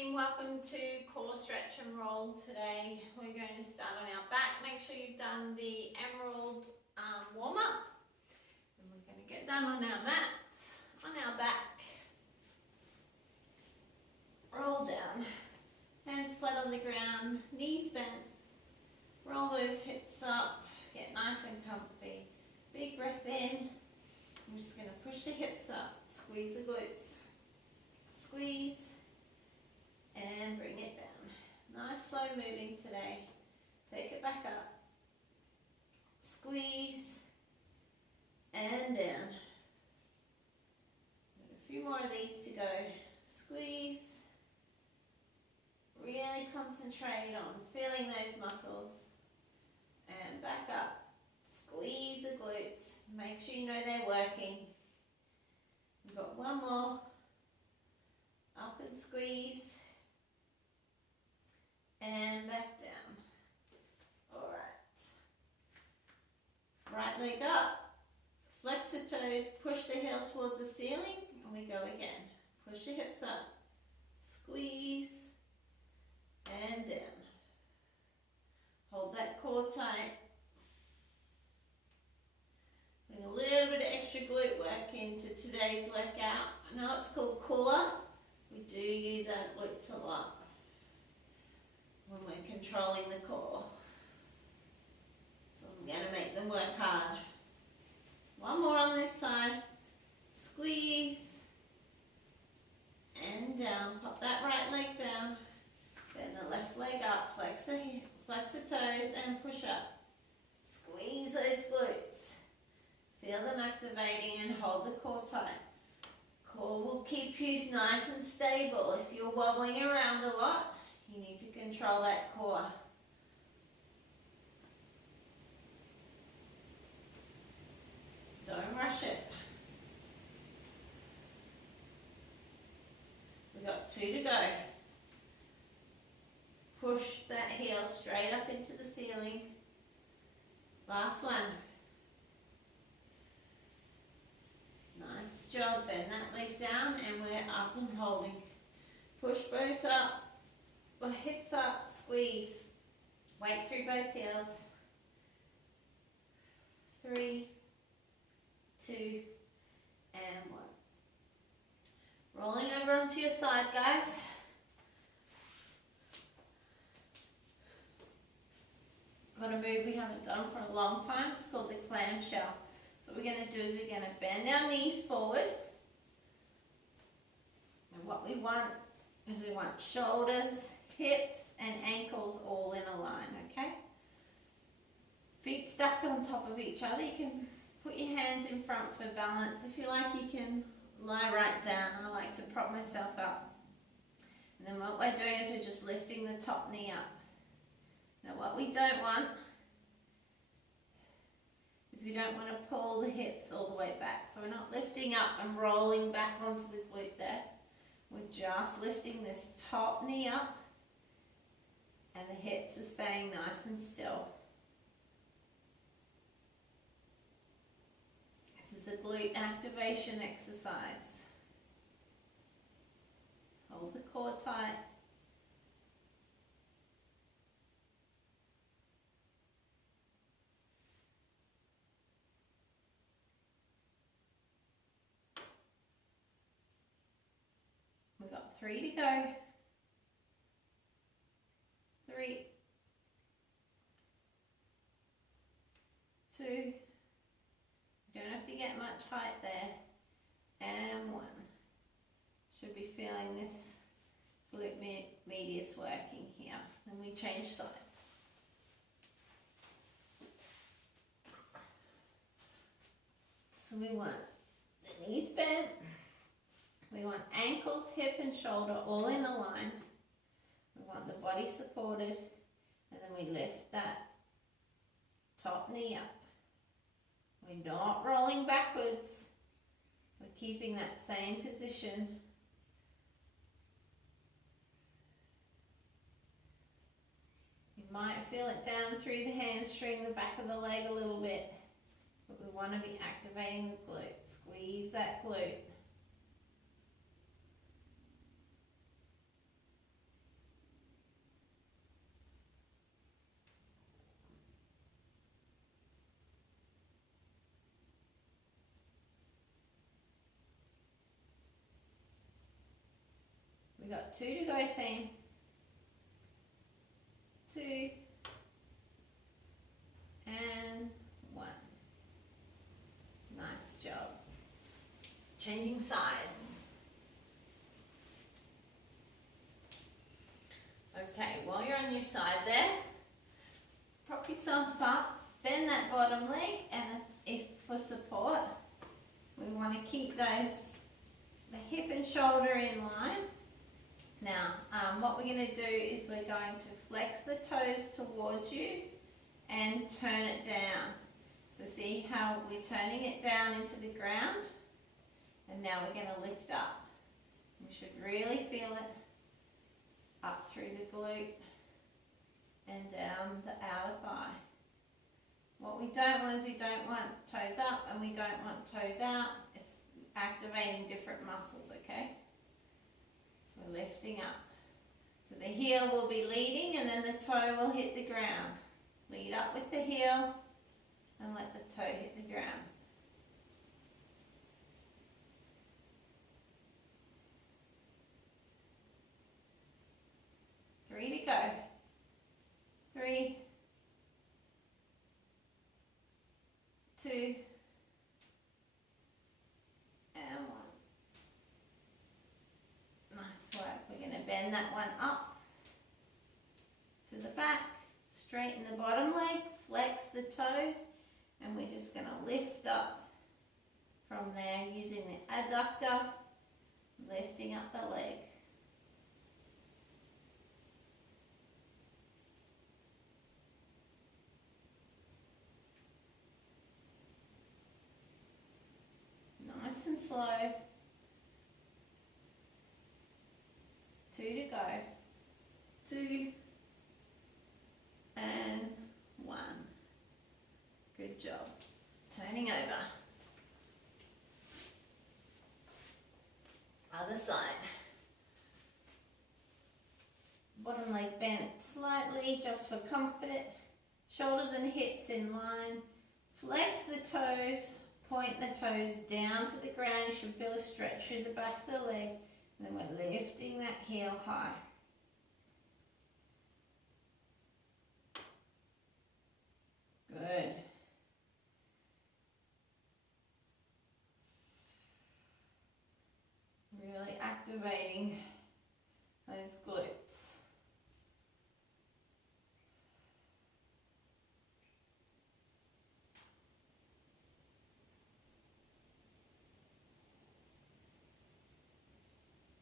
team, welcome to core stretch and roll. Today we're going to start on our back. Make sure you've done the emerald warm-up, and we're going to get done on our mats, on our back. Roll down, hands flat on the ground, knees bent, roll those hips up, get nice and comfy. Big breath in. I'm just going to push the hips up, squeeze the glutes, squeeze, and bring it down. Nice slow moving today. Take it back up, squeeze, and down. Got a few more of these to go. Squeeze, really concentrate on feeling those muscles, and back up, squeeze the glutes, make sure you know they're working. We've got one more, up and squeeze, and back down. Alright, right leg up, flex the toes, push the heel towards the ceiling, and we go again. Push the hips up, squeeze, and down. Hold that core tight. Bring a little bit of extra glute work into today's workout. I know it's called core. We do use our glutes a lot when we're controlling the core. So I'm going to make them work hard. One more on this side. Squeeze. And down. Pop that right leg down. Bend the left leg up. Flex the toes and push up. Squeeze those glutes. Feel them activating and hold the core tight. Core will keep you nice and stable. If you're wobbling around a lot, you need to control that core. Don't rush it. We've got 2 to go. Push that heel straight up into the ceiling. Last one. Nice job. Bend that leg down and we're up and holding. Push both up. Hips up, squeeze. Weight through both heels. 3, 2, and 1. Rolling over onto your side, guys. Got a move we haven't done for a long time. It's called the clamshell. So what we're going to do is we're going to bend our knees forward. And what we want is we want shoulders, hips and ankles all in a line, okay? Feet stacked on top of each other. You can put your hands in front for balance. If you like, you can lie right down. I like to prop myself up. And then what we're doing is we're just lifting the top knee up. Now what we don't want is we don't want to pull the hips all the way back. So we're not lifting up and rolling back onto the glute there. We're just lifting this top knee up and the hips are staying nice and still. This is a glute activation exercise. Hold the core tight. We've got 3 to go. 3, 2, you don't have to get much height there, and 1. Should be feeling this glute medius working here. And we change sides. So we want the knees bent, we want ankles, hip and shoulder all in a line. We want the body supported, and then we lift that top knee up. We're not rolling backwards. We're keeping that same position. You might feel it down through the hamstring, the back of the leg a little bit, but we want to be activating the glute. Squeeze that glute. We got 2 to go, team. 2 and 1. Nice job. Changing sides. Okay, while you're on your side there, prop yourself up, bend that bottom leg, and if for support, we want to keep the hip and shoulder in line. Now, what we're going to do is we're going to flex the toes towards you and turn it down. So see how we're turning it down into the ground, and now we're going to lift up. You should really feel it up through the glute and down the outer thigh. What we don't want is we don't want toes up and we don't want toes out. It's activating different muscles, okay? So we're lifting up. So the heel will be leading and then the toe will hit the ground. Lead up with the heel and let the toe hit the ground. Three to go. 3, 2, and 1. Nice work. We're going to bend that one up to the back, straighten the bottom leg, flex the toes, and we're just going to lift up from there using the adductor, lifting up the leg. Nice and slow. 2 to go. 2 and 1. Good job. Turning over. Other side. Bottom leg bent slightly just for comfort. Shoulders and hips in line. Flex the toes. Point the toes down to the ground. You should feel a stretch through the back of the leg. And then we're lifting that heel high. Good. Really activating those glutes.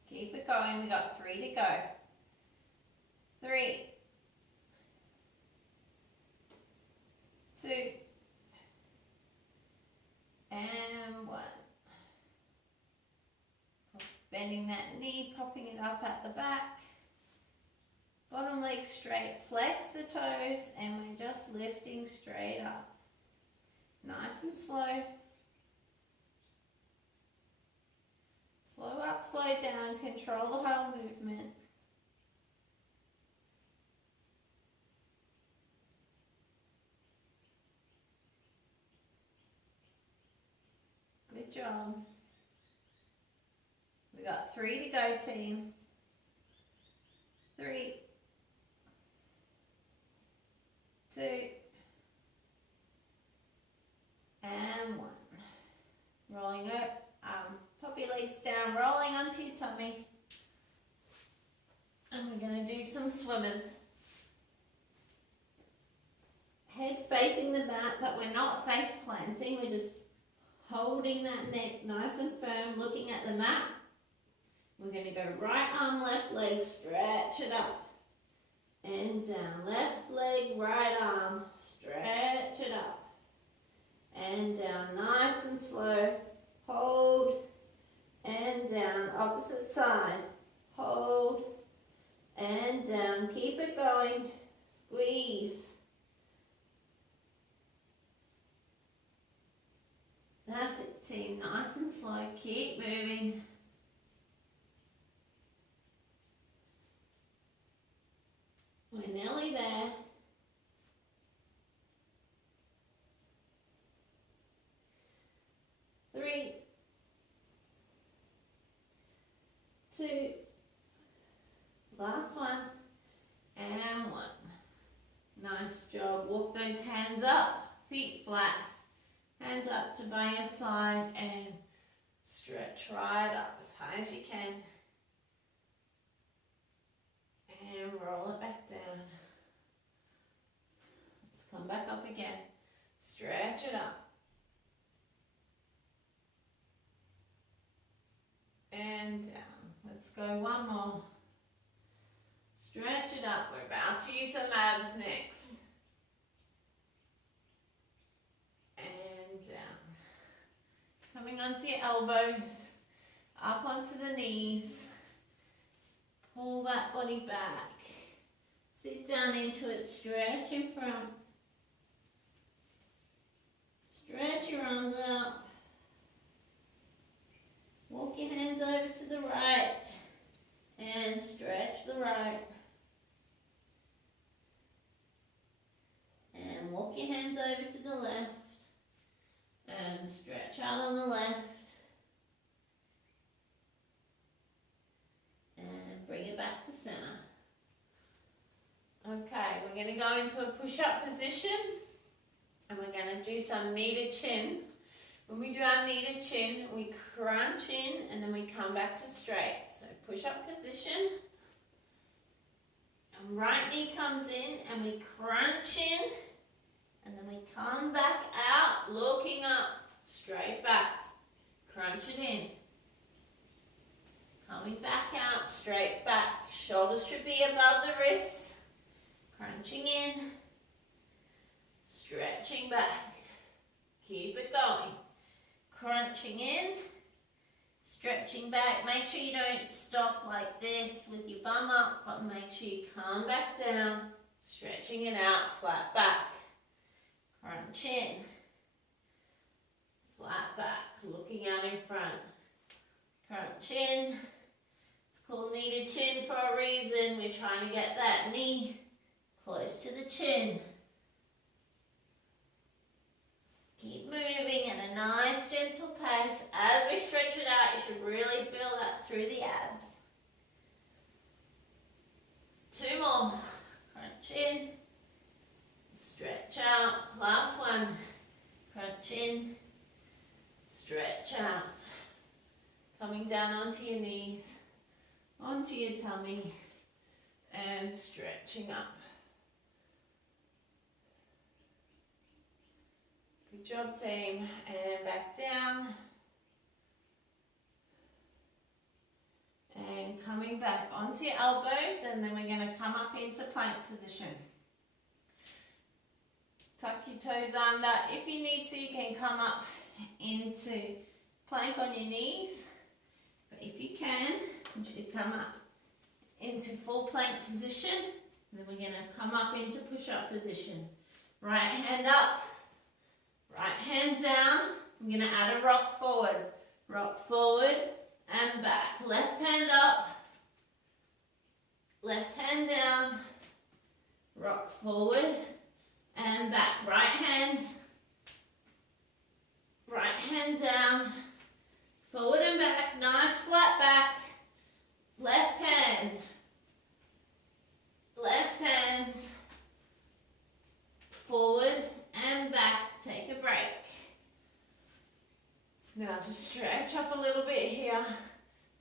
Keep it going. We got 3 to go. 3, 2, and 1. Bending that knee, popping it up at the back. Bottom leg straight. Flex the toes, and we're just lifting straight up. Nice and slow. Slow up, slow down, control the whole movement. Good job. We got 3 to go, team. 3, 2, and 1. Rolling up. Pop your legs down, rolling onto your tummy. And we're going to do some swimmers. Head facing the mat, but we're not face planting. We're just holding that neck nice and firm, looking at the mat. We're going to go right arm, left leg, stretch it up and down. Left leg, right arm, stretch it up and down. Nice and slow. Hold and down. Opposite side. Hold and down. Keep it going. Squeeze. That's it, team. Nice and slow. Keep moving. We're nearly there. Three, 2, Last one. And one. Nice job. Walk those hands up, feet flat. Hands up to by your side and stretch right up as high as you can. And roll it back down. Let's come back up again. Stretch it up. And down. Let's go one more. Stretch it up. We're about to use some abs next. And down. Coming onto your elbows. Up onto the knees. Pull that body back. Sit down into it. Stretch in front. Stretch your arms out. Walk your hands over to the right. And stretch the right. And walk your hands over to the left. And stretch out on the left. And bring it back to center. Okay, we're going to go into a push-up position. And we're going to do some knee to chin. When we do our knee to chin, we crunch in and then we come back to straight. So push-up position. And right knee comes in and we crunch in. And then we come back out, looking up, straight back. Crunch it in. Coming back out, straight back. Shoulders should be above the wrists. Crunching in. Stretching back. Keep it going. Crunching in. Stretching back. Make sure you don't stop like this with your bum up, but make sure you come back down. Stretching it out, flat back. Crunch in. Flat back, looking out in front. Crunch in. It's called knee to chin for a reason. We're trying to get that knee close to the chin. Keep moving at a nice gentle pace. As we stretch it out, you should really feel that through the abs. 2 more. Crunch in. Stretch out. Last one. Crunch in. Stretch out. Coming down onto your knees, onto your tummy, and stretching up. Good job, team. And back down. And coming back onto your elbows, and then we're going to come up into plank position. Tuck your toes under. If you need to, you can come up into plank on your knees. But if you can, you should come up into full plank position. Then we're going to come up into push-up position. Right hand up. Right hand down. We're going to add a rock forward. Rock forward and back. Left hand up. Left hand down. Rock forward and back. Right hand. Right hand down. Forward and back. Nice flat back. Left hand. Left hand. Forward and back. Take a break. Now just stretch up a little bit here.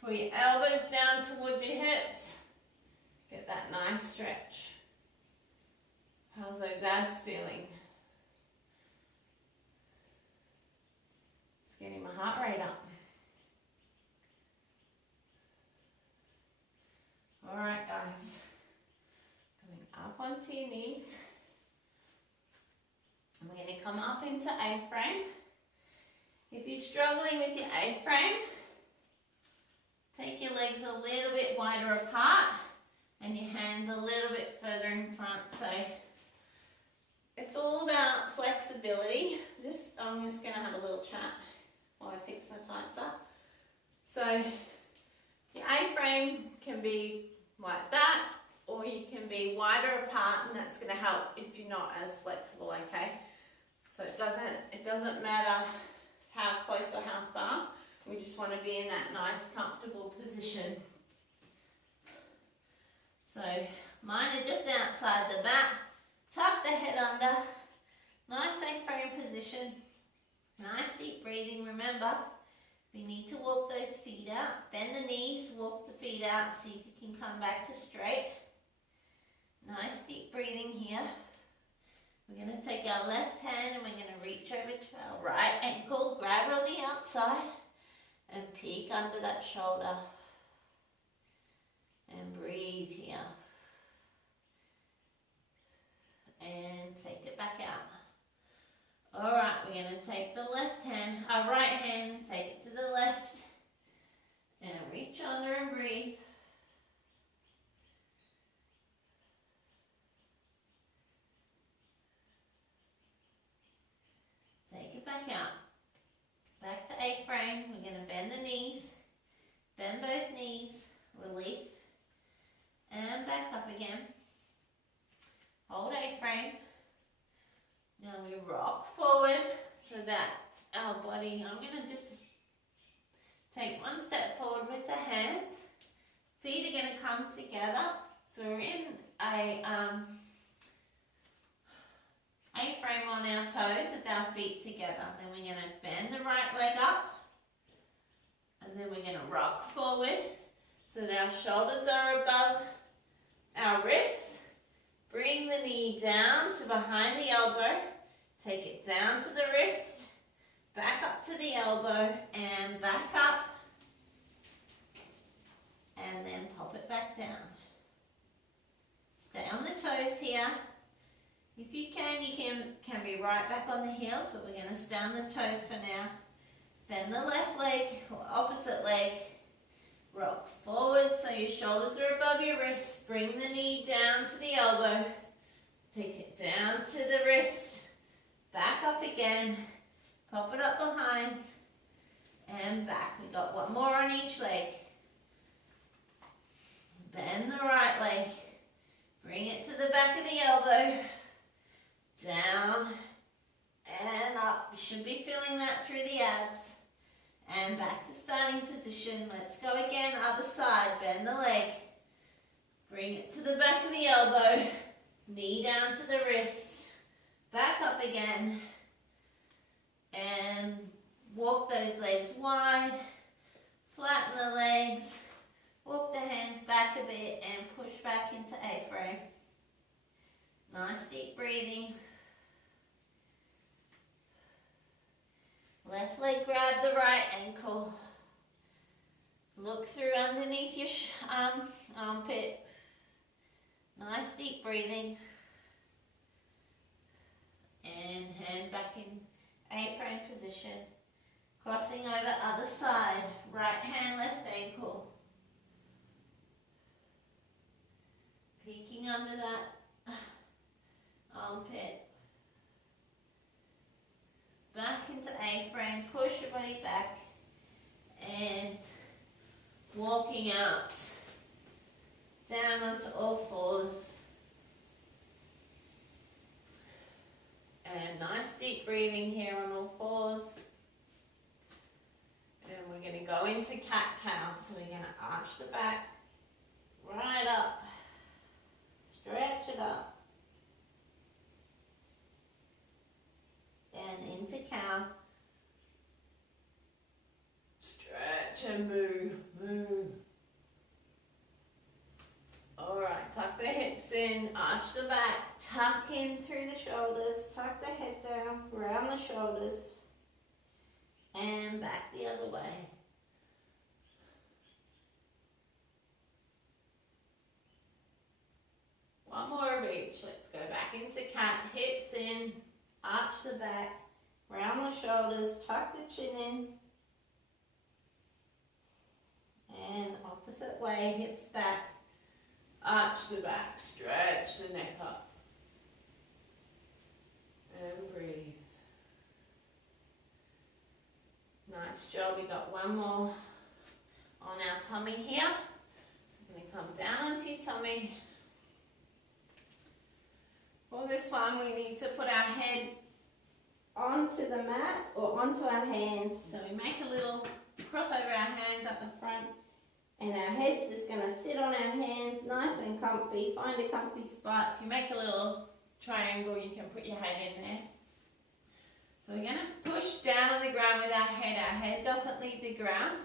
Pull your elbows down towards your hips. Get that nice stretch. How's those abs feeling? It's getting my heart rate up. Alright guys, coming up onto your knees. And we're going to come up into A-frame. If you're struggling with your A-frame, take your legs a little bit wider apart and your hands a little bit further in front. So it's all about flexibility. I'm just going to have a little chat while I fix my tights up. So your A-frame can be like that, or you can be wider apart, and that's going to help if you're not as flexible, okay? So it doesn't matter how close or how far. We just want to be in that nice, comfortable position. the mat, tuck the head under, nice A-frame position, nice deep breathing. Remember, we need to walk those feet out, bend the knees, walk the feet out, see if you can come back to straight. Nice deep breathing here. We're going to take our left hand and we're going to reach over to our right ankle, grab it on the outside and peek under that shoulder and breathe here. And take it back out. Alright, we're going to take the our right hand, take it to the left and reach under and breathe. Take it back out. Back to A-frame. We're going to bend the knees. Bend both knees. Relief. And back up again. Hold A-frame. Now we rock forward so that our body, I'm going to just take one step forward with the hands. Feet are going to come together. So we're in a A-frame on our toes with our feet together. Then we're going to bend the right leg up. And then we're going to rock forward so that our shoulders are above our wrists. Bring the knee down to behind the elbow. Take it down to the wrist. Back up to the elbow and back up. And then pop it back down. Stay on the toes here. If you can be right back on the heels, but we're going to stay on the toes for now. Bend the left leg or opposite leg. Rock forward so your shoulders are above your wrists. Bring the knee down to the elbow. Take it down to the wrist. Back up again. Pop it up behind. And back. We got one more on each leg. Bend the right leg. Bring it to the back of the elbow. Down and up. You should be feeling that through the abs. And back to starting position. Let's go again. Other side. Bend the leg. Bring it to the back of the elbow. Knee down to the wrist. Back up again. And walk those legs wide. Flatten the legs. Walk the hands back a bit and push back into A-frame. Nice deep breathing. Left leg grab the right ankle. Look through underneath your armpit. Nice deep breathing. And hand back in A-frame position. Crossing over other side. Right hand, left ankle. Peeking under that armpit. Back into A-frame, push your body back and walking out down onto all fours. And nice deep breathing here on all fours. And we're going to go into cat-cow. So we're going to arch the back, right up, stretch it up. And into cow. Stretch and move, move. Alright, tuck the hips in, arch the back, tuck in through the shoulders, tuck the head down, round the shoulders, and back the other way. One more of each. Let's go back into cat, hips in, arch the back, round the shoulders, tuck the chin in, and opposite way, hips back, arch the back, stretch the neck up, and breathe. Nice job, we got one more on our tummy here. So we're going to come down onto your tummy. For this one, we need to put our head onto the mat or onto our hands. So we make a little cross over our hands up the front And our head's just going to sit on our hands, nice and comfy. Find a comfy spot. If you make a little triangle, you can put your head in there. So we're going to push down on the ground with our head. Our head doesn't leave the ground.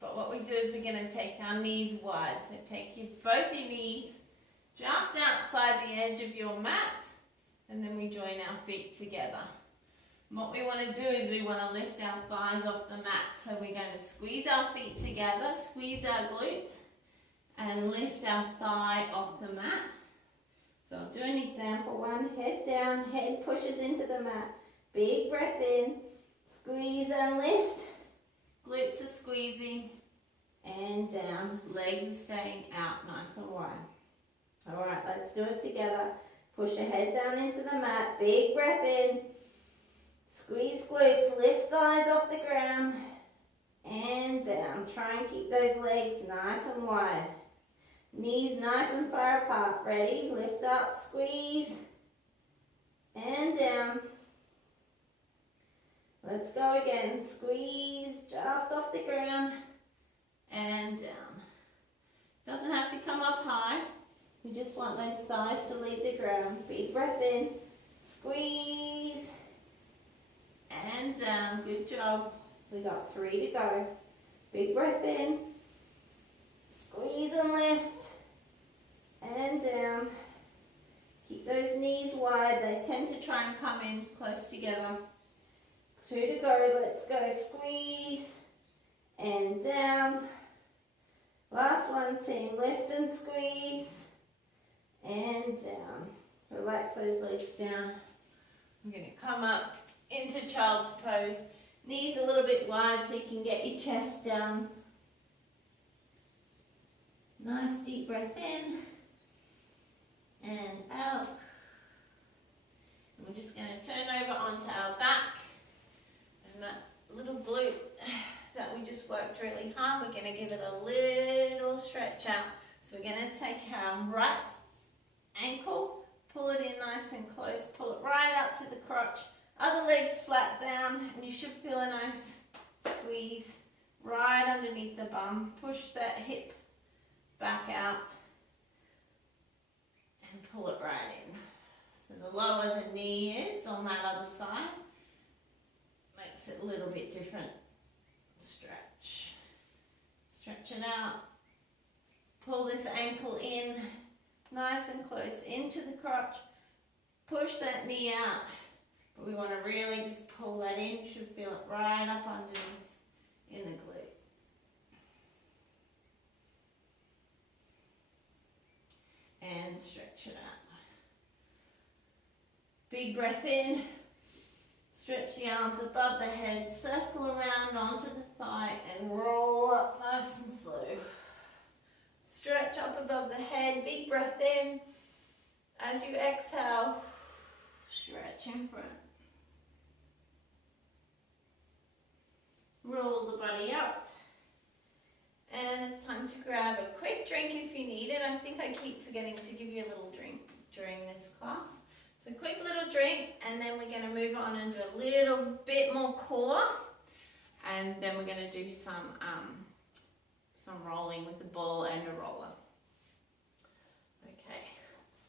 But what we do is we're going to take our knees wide. So take both your knees just outside the edge of your mat. And then we join our feet together. And what we want to do is we want to lift our thighs off the mat. So we're going to squeeze our feet together, squeeze our glutes, and lift our thigh off the mat. So I'll do an example one. Head down, head pushes into the mat. Big breath in, squeeze and lift. Glutes are squeezing and down. Legs are staying out nice and wide. All right, let's do it together. Push your head down into the mat. Big breath in. Squeeze glutes, lift thighs off the ground and down. Try and keep those legs nice and wide. Knees nice and far apart. Ready? Lift up, squeeze and down. Let's go again. Squeeze just off the ground and down. Doesn't have to come up high. We just want those thighs to leave the ground. Big breath in. Squeeze. And down. Good job. We got 3 to go. Big breath in. Squeeze and lift. And down. Keep those knees wide. They tend to try and come in close together. 2 to go. Let's go. Squeeze. And down. Last one, team. Lift and squeeze. And down. Relax those legs down. We're going to come up into child's pose. Knees a little bit wide so you can get your chest down. Nice deep breath in and out. And we're just going to turn over onto our back. And that little glute that we just worked really hard, we're going to give it a little stretch out. So we're going to take our right ankle, pull it in nice and close, pull it right up to the crotch. Other legs flat down, and you should feel a nice squeeze right underneath the bum. Push that hip back out and pull it right in. So the lower the knee is on that other side, makes it a little bit different. Stretch. Stretch it out. Pull this ankle in nice and close into the crotch. Push that knee out. But we want to really just pull that in. You should feel it right up underneath in the glute. And stretch it out. Big breath in. Stretch the arms above the head. Circle around onto the thigh and roll up nice and slow. Stretch up above the head. Big breath in. As you exhale, stretch in front. Roll the body up. And it's time to grab a quick drink if you need it. I think I keep forgetting to give you a little drink during this class. So quick little drink, and then we're going to move on and do a little bit more core. And then we're going to do some rolling with a ball and a roller. Okay,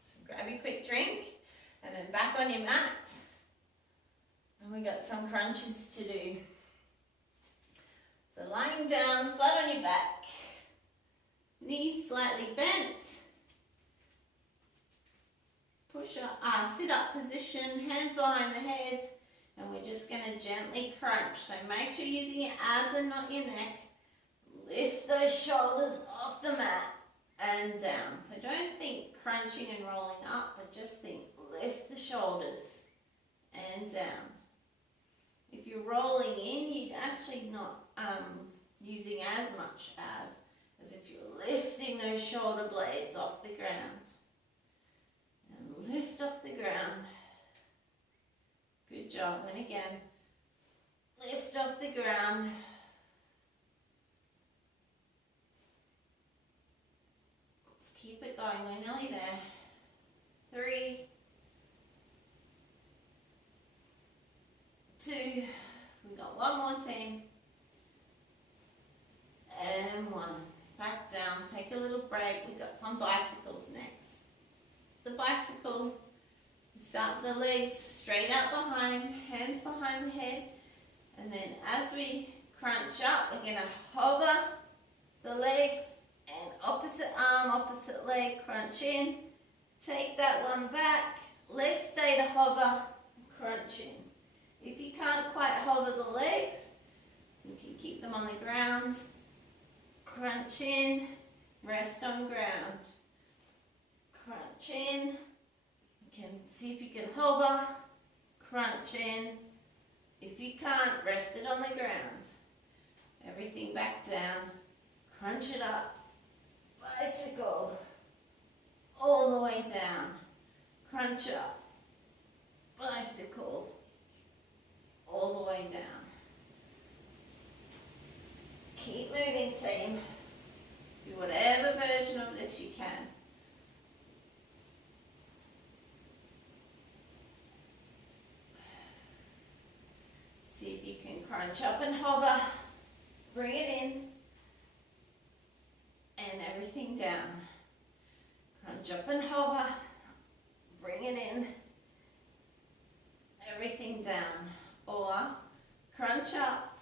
so grab your quick drink, and then back on your mat. And we got some crunches to do. So lying down, flat on your back, knees slightly bent. Push up, sit up position, hands behind the head, and we're just going to gently crunch. So make sure you're using your abs and not your neck. Lift those shoulders off the mat and down. So don't think crunching and rolling up, but just think lift the shoulders and down. If you're rolling in, you're actually not using as much abs as if you're lifting those shoulder blades off the ground. And lift up the ground. Good job. And again, lift up the ground. Let's keep it going. We're nearly there. 3, 2, we got one more team. And 1. Back break. We've got some bicycles next. The bicycle, start the legs straight out behind, hands behind the head, and then as we crunch up, we're going to hover the legs and opposite arm, opposite leg, crunch in, take that one back, legs stay to hover, crunch in. If you can't quite hover the legs, you can keep them on the ground, crunch in, rest on ground, crunch in, you can see if you can hover, crunch in, if you can't, rest it on the ground, everything back down, crunch it up, bicycle, all the way down, crunch up, bicycle, all the way down. Keep moving, team. Do whatever version of this you can. See if you can crunch up and hover, bring it in, and everything down. Crunch up and hover, bring it in, everything down. Or crunch up,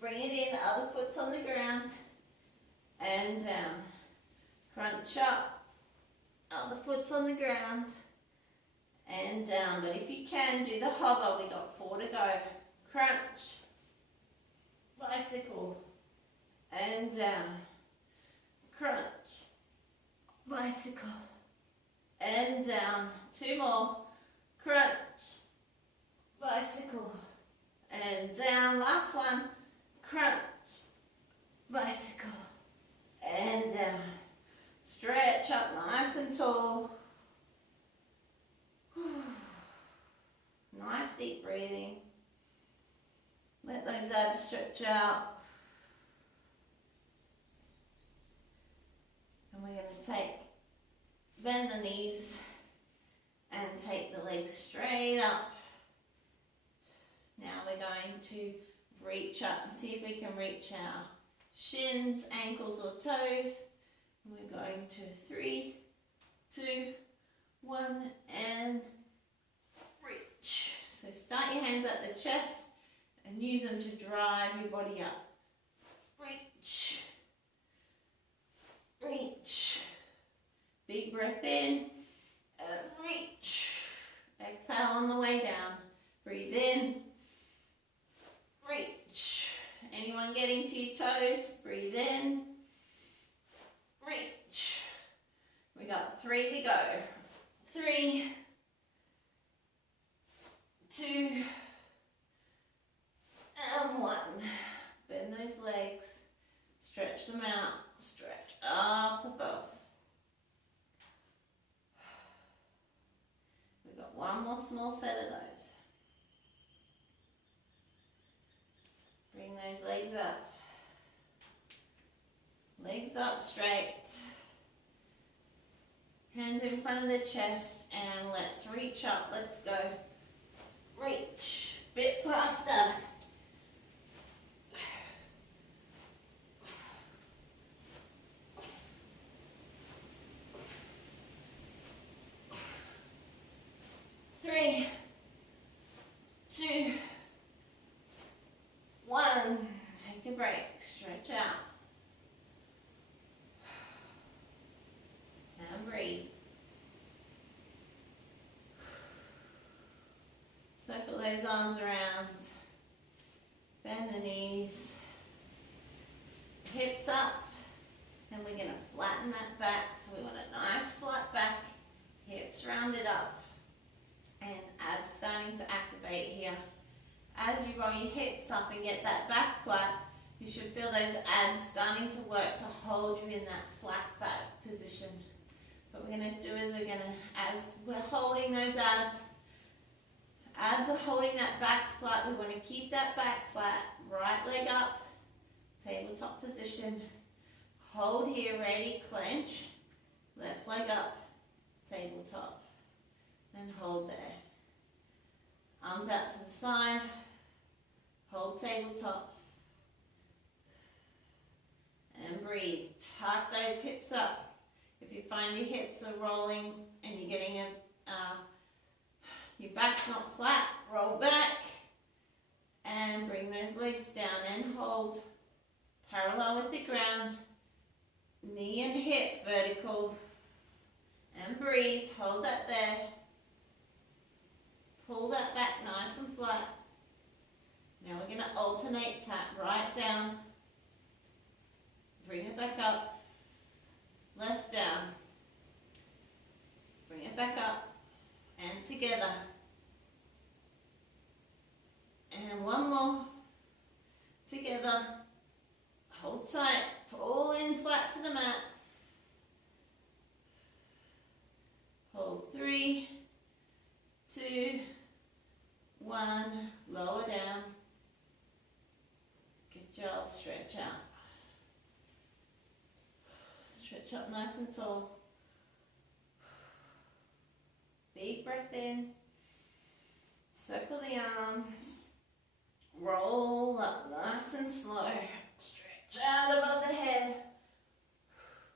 bring it in, other foot's on the ground, and down. Crunch up, other foot's on the ground, and down. But if you can, do the hover. We got 4 to go. Crunch, bicycle, and down. Crunch, bicycle, and down. 2 more. Crunch, bicycle, and down. Last one. Crunch, bicycle, and down. Stretch up nice and tall. Nice deep breathing. Let those abs stretch out. And we're going to bend the knees and take the legs straight up. Now we're going to reach up and see if we can reach our shins, ankles or toes. And we're going to 3, 2, 1 and reach. So start your hands at the chest and use them to drive your body up. Reach, reach. Big breath in and reach. Exhale on the way down. Breathe in, reach. Anyone getting to your toes? Breathe in, reach. We got 3 to go. 3, 2, and 1. Bend those legs, stretch them out, stretch up above. We've got 1 more small set of those. Bring those legs up. Legs up straight. Hands in front of the chest and let's reach up. Let's go. Reach. Bit faster. Three, 2, 1. Take a break. Stretch out. And breathe. Circle those arms around. Bend the knees. Hips up. And we're going to flatten that back. So we want a nice flat back. Hips rounded up. And abs starting to activate here. As you roll your hips up and get that back flat, you should feel those abs starting to work to hold you in that flat back position. So what we're going to do is as we're holding those abs are holding that back flat. We want to keep that back flat. Right leg up, tabletop position. Hold here, ready, clench. Left leg up, tabletop. And hold there. Arms out to the side. Hold tabletop. and breathe. Tuck those hips up. If you find your hips are rolling and you're getting your back's not flat, roll back and bring those legs down and hold parallel with the ground. Knee and hip vertical. And breathe. Hold that there. Pull that back nice and flat. Now we're going to alternate, tap right down. Bring it back up. Left down. Bring it back up. And together. And one more. Together. Hold tight. Pull in flat to the mat. Hold 3, 2, 1. Lower down. Good job. Stretch out. Stretch up nice and tall. Big breath in. Circle the arms. Roll up nice and slow. Stretch out above the head.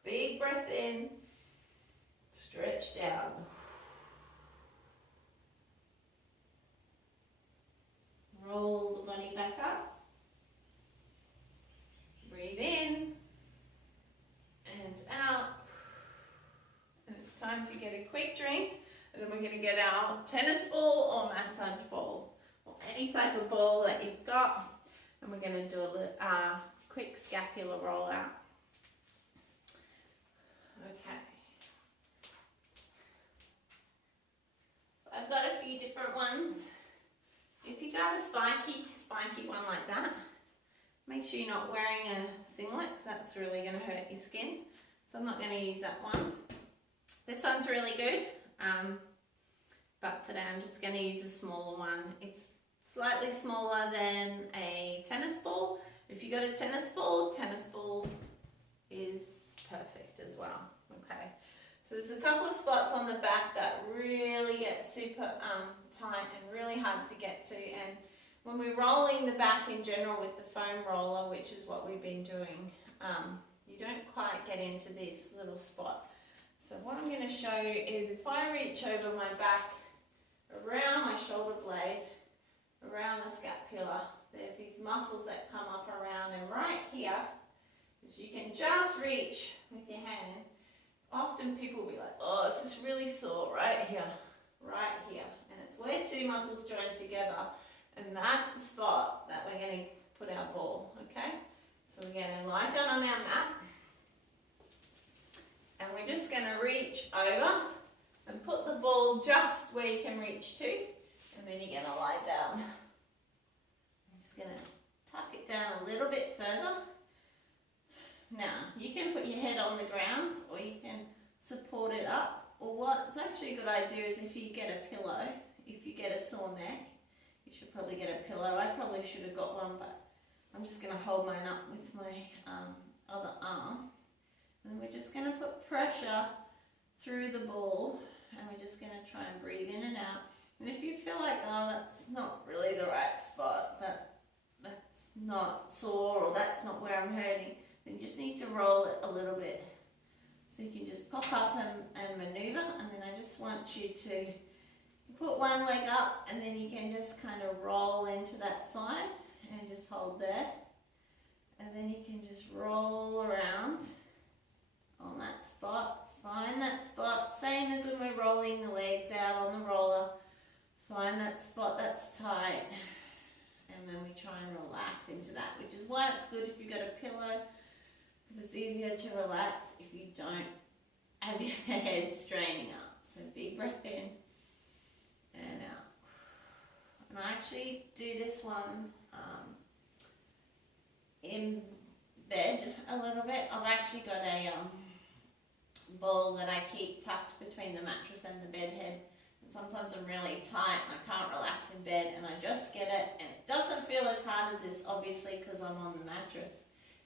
Big breath in. Stretch down. Roll the body back up. Breathe in and out. And it's time to get a quick drink. And then we're going to get our tennis ball or massage ball, or any type of ball that you've got. And we're going to do a quick scapular rollout. Okay. So I've got a few different ones. If you got a spiky one like that, make sure you're not wearing a singlet because that's really going to hurt your skin. So I'm not going to use that one. This one's really good, but today I'm just going to use a smaller one. It's slightly smaller than a tennis ball. If you got a tennis ball is perfect as well. Okay, so there's a couple of spots on the back that really get super tight and really hard to get to, and when we're rolling the back in general with the foam roller, which is what we've been doing, you don't quite get into this little spot. So what I'm going to show you is if I reach over my back, around my shoulder blade, around the scapula, there's these muscles that come up around, and right here, if you can just reach with your hand, often people will be like, oh, it's just really sore right here, and it's where two muscles join together, and that's the spot that we're going to put our ball, okay? So we're going to lie down on our mat, and we're just going to reach over and put the ball just where you can reach to, and then you're going to lie down. I'm just going to tuck it down a little bit further. Now, you can put your head on the ground or you can support it up, or what's actually a good idea is if you get a pillow, if you get a sore neck, you should probably get a pillow. I probably should have got one, but I'm just going to hold mine up with my other arm. And we're just going to put pressure through the ball, and we're just going to try and breathe in and out. And if you feel like, oh, that's not really the right spot, that's not sore, or that's not where I'm hurting, then you just need to roll it a little bit. So you can just pop up and maneuver, and then I just want you to put one leg up, and then you can just kind of roll into that side and just hold there. And then you can just roll around on that spot. Find that spot, same as when we're rolling the legs out on the roller. Find that spot that's tight, and then we try and relax into that, which is why it's good if you've got a pillow, because it's easier to relax if you don't have your head straining up. So big breath in and out. And I actually do this one in bed a little bit. I've actually got a ball that I keep tucked between the mattress and the bed head. And sometimes I'm really tight and I can't relax in bed, and I just get it, and it doesn't feel as hard as this, obviously, because I'm on the mattress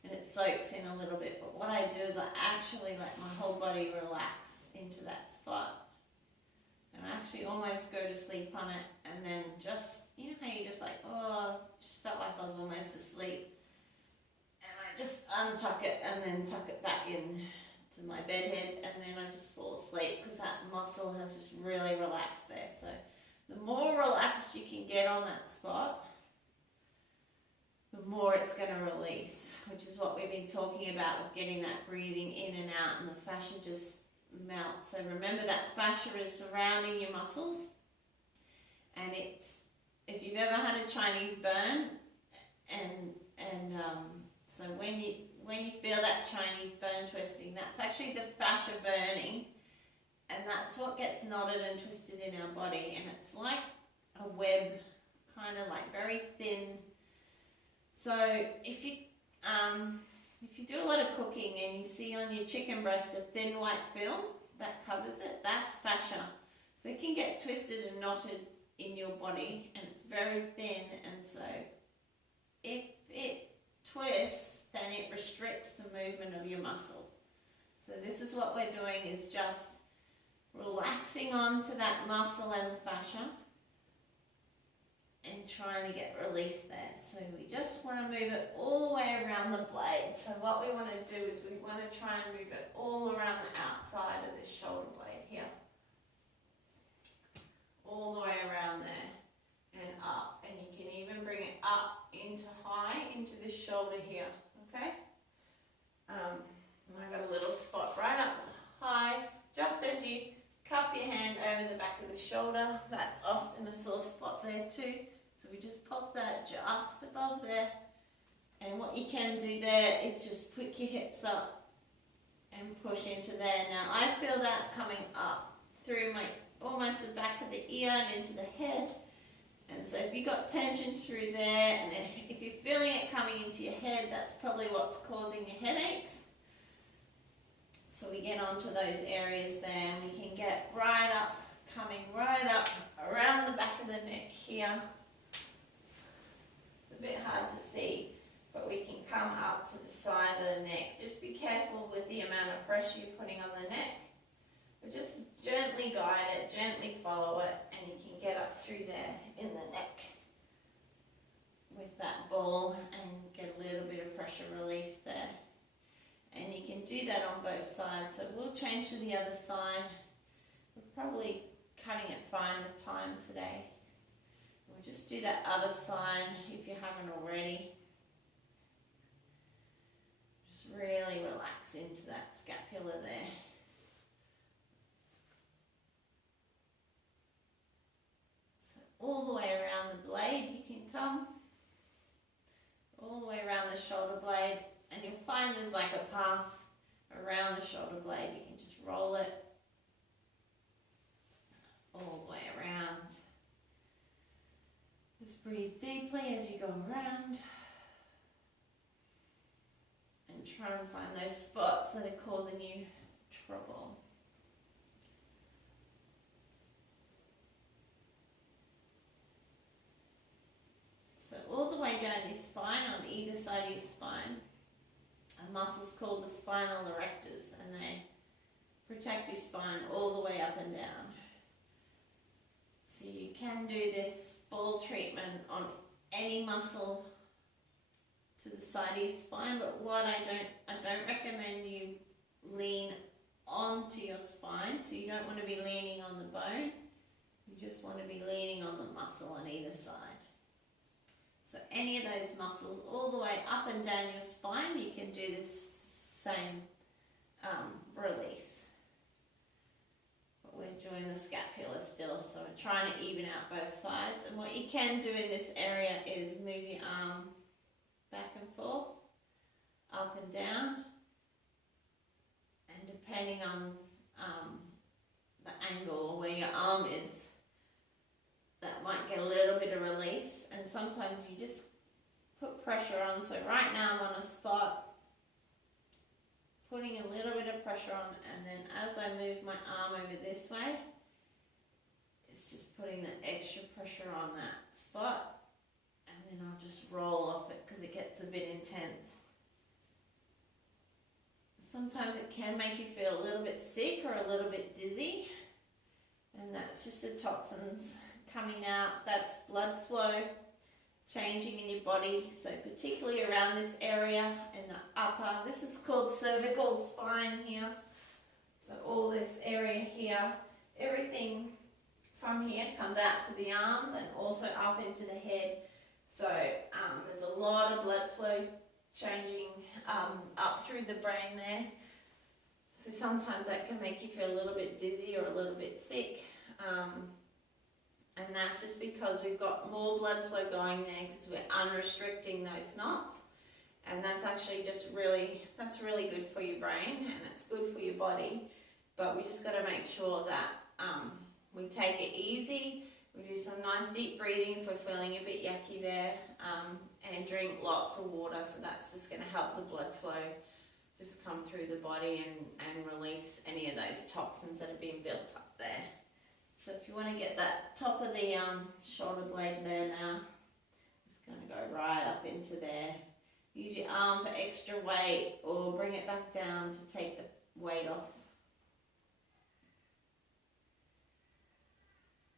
and it soaks in a little bit. But what I do is I actually let my whole body relax into that spot, and I actually almost go to sleep on it, and then just, you know how you just like, oh, just felt like I was almost asleep, and I just untuck it and then tuck it back in to my bed head, and then I just fall asleep because that muscle has just really relaxed there. So the more relaxed you can get on that spot, the more it's going to release, which is what we've been talking about with getting that breathing in and out, and the fascia just melts. So remember that fascia is surrounding your muscles, and it's, if you've ever had a Chinese burn, so when you feel that Chinese burn twisting, that's actually the fascia burning, and that's what gets knotted and twisted in our body, and it's like a web, kind of like very thin. So if you do a lot of cooking and you see on your chicken breast a thin white film that covers it, that's fascia. So it can get twisted and knotted in your body, and it's very thin, and so if it twists, then it restricts the movement of your muscle. So this is what we're doing, is just relaxing onto that muscle and the fascia and trying to get release there. So we just want to move it all the way around the blade. So what we want to do is we want to try and move it all around the outside of the shoulder blade here. All the way around there and up. And you can even bring it up into high, into this shoulder here, okay? And I got a little spot right up high, just as you cup your hand over the back of the shoulder. That's often a sore spot there too. So we just pop that just above there. And what you can do there is just put your hips up and push into there. Now I feel that coming up through my, almost the back of the ear and into the head. And so if you've got tension through there, and if you're feeling it coming into your head, that's probably what's causing your headaches. So we get onto those areas there, and we can get right up, coming right up around the back of the neck here. It's a bit hard to see, but we can come up to the side of the neck. Just be careful with the amount of pressure you're putting on the neck. But just gently guide it, gently follow it, and you can get up through there in the neck with that ball and get a little bit of pressure release there. And you can do that on both sides. So we'll change to the other side. We're probably cutting it fine with time today. We'll just do that other side if you haven't already. Just really relax into that scapula there. All the way around the blade you can come, all the way around the shoulder blade, and you'll find there's like a path around the shoulder blade. You can just roll it all the way around. Just breathe deeply as you go around and try and find those spots that are causing you trouble. All the way down your spine, on either side of your spine, a muscle's called the spinal erectors, and they protect your spine all the way up and down. So you can do this ball treatment on any muscle to the side of your spine, but what I don't recommend you lean onto your spine, so you don't want to be leaning on the bone, you just want to be leaning on the muscle on either side. So any of those muscles all the way up and down your spine, you can do this same release. But we're doing the scapula still, so we're trying to even out both sides. And what you can do in this area is move your arm back and forth, up and down. And depending on the angle where your arm is, that might get a little bit of release, and sometimes you just put pressure on. So right now I'm on a spot, putting a little bit of pressure on, and then as I move my arm over this way, it's just putting the extra pressure on that spot, and then I'll just roll off it because it gets a bit intense. Sometimes it can make you feel a little bit sick or a little bit dizzy, and that's just the toxins coming out. That's blood flow changing in your body. So particularly around this area in the upper, this is called cervical spine here. So all this area here, everything from here comes out to the arms and also up into the head. So there's a lot of blood flow changing up through the brain there. So sometimes that can make you feel a little bit dizzy or a little bit sick. And that's just because we've got more blood flow going there because we're unrestricting those knots. And that's actually just that's really good for your brain and it's good for your body. But we just got to make sure that we take it easy. We do some nice deep breathing if we're feeling a bit yucky there, and drink lots of water. So that's just going to help the blood flow just come through the body and release any of those toxins that have been built up there. So if you want to get that top of the shoulder blade there now, just going to go right up into there. Use your arm for extra weight or bring it back down to take the weight off.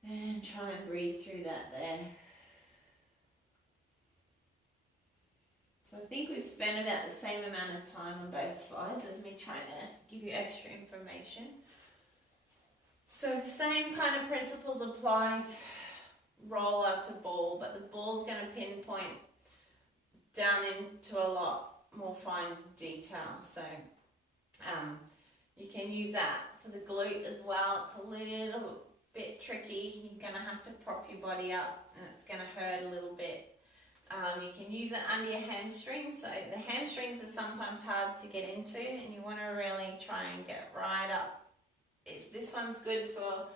And try and breathe through that there. So I think we've spent about the same amount of time on both sides of me trying to give you extra information. So the same kind of principles apply, roller to ball, but the ball's going to pinpoint down into a lot more fine detail. So you can use that for the glute as well. It's a little bit tricky. You're going to have to prop your body up and it's going to hurt a little bit. You can use it under your hamstrings. So the hamstrings are sometimes hard to get into and you want to really try and get right up. This one's good for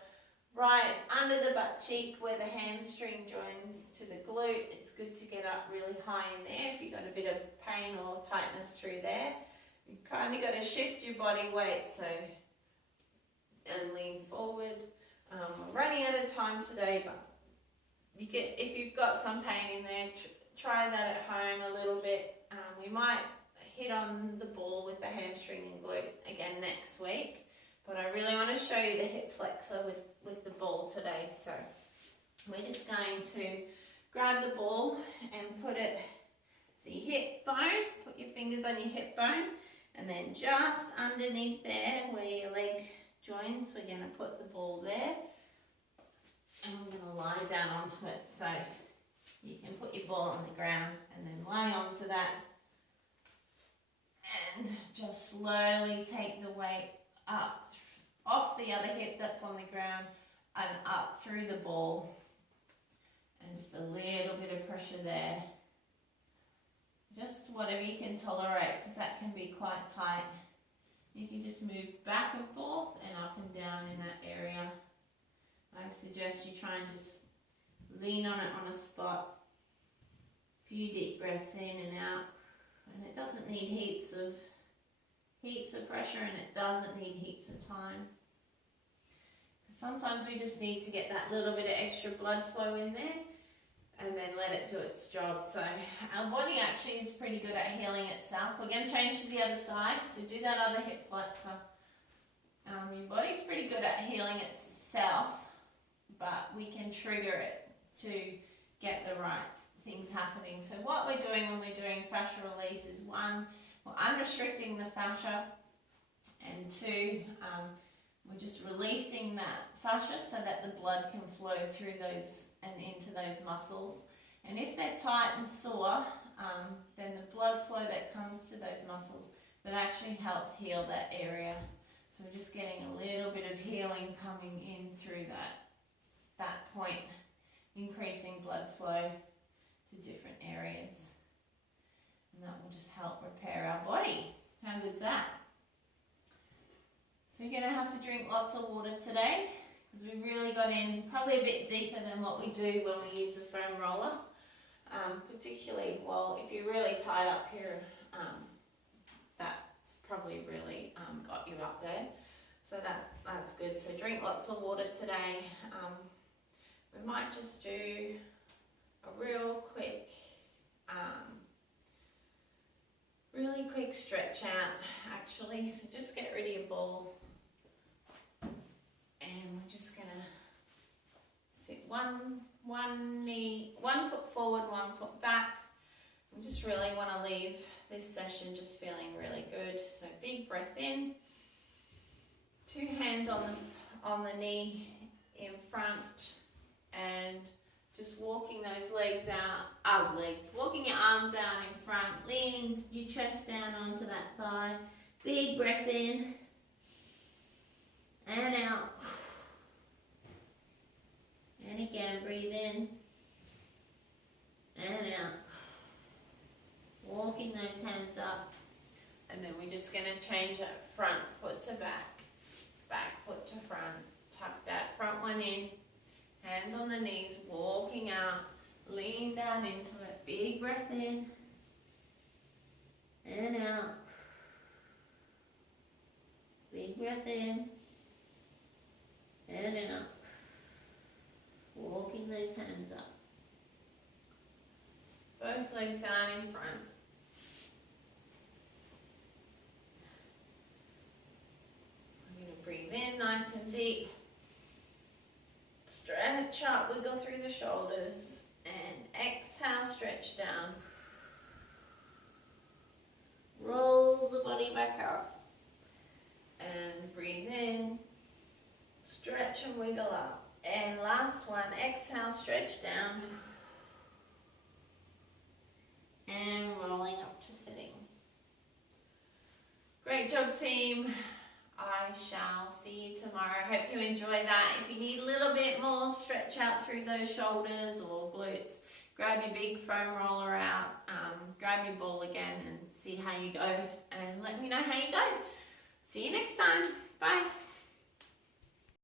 right under the butt cheek where the hamstring joins to the glute. It's good to get up really high in there if you've got a bit of pain or tightness through there. You kind of got to shift your body weight and lean forward. We're running out of time today, but if you've got some pain in there, try that at home a little bit. We might hit on the ball with the hamstring and glute again next week, but I really want to show you the hip flexor with the ball today. So we're just going to grab the ball and put it to your hip bone, put your fingers on your hip bone, and then just underneath there where your leg joins, we're going to put the ball there and we're going to lie down onto it. So you can put your ball on the ground and then lie onto that and just slowly take the weight up off the other hip that's on the ground and up through the ball, and just a little bit of pressure there, just whatever you can tolerate because that can be quite tight. You can just move back and forth and up and down in that area. I suggest you try and just lean on it on a spot. A few deep breaths in and out. And it doesn't need heaps of pressure and it doesn't need heaps of time. Sometimes we just need to get that little bit of extra blood flow in there and then let it do its job. So our body actually is pretty good at healing itself. We're going to change to the other side, so do that other hip flexor. Your body's pretty good at healing itself, but we can trigger it to get the right things happening. So what we're doing when we're doing fascia release is one, we're unrestricting the fascia, and two, we're just releasing that fascia so that the blood can flow through those and into those muscles. And if they're tight and sore, then the blood flow that comes to those muscles, that actually helps heal that area. So we're just getting a little bit of healing coming in through that point, increasing blood flow to different areas. And that will just help repair our body. How good's that? So you're going to have to drink lots of water today because we really got in probably a bit deeper than what we do when we use the foam roller. Particularly, well, if you're really tied up here, that's probably really got you up there. So that's good. So drink lots of water today. We might just do a really quick stretch out actually. So just get rid of your ball and we're just going to sit one knee, 1 foot forward, 1 foot back. We just really want to leave this session just feeling really good. So big breath in, 2 hands on the knee in front, and just walking those legs out, walking your arms out in front, leaning your chest down onto that thigh. Big breath in and out. And again, breathe in and out. Walking those hands up. And then we're just going to change that front foot to back, back foot to front. Tuck that front one in. Hands on the knees, walking out. Lean down into it. Big breath in and out. Big breath in and out. Walking those hands up. Both legs out in front. I'm going to breathe in nice and deep. Stretch up, wiggle through the shoulders. And exhale, stretch down. Roll the body back up. And breathe in. Stretch and wiggle up. And last one, exhale, stretch down. And rolling up to sitting. Great job, team. I shall see you tomorrow. Hope you enjoy that. If you need a little bit more stretch out through those shoulders or glutes, grab your big foam roller out, grab your ball again and see how you go. And let me know how you go. See you next time. Bye.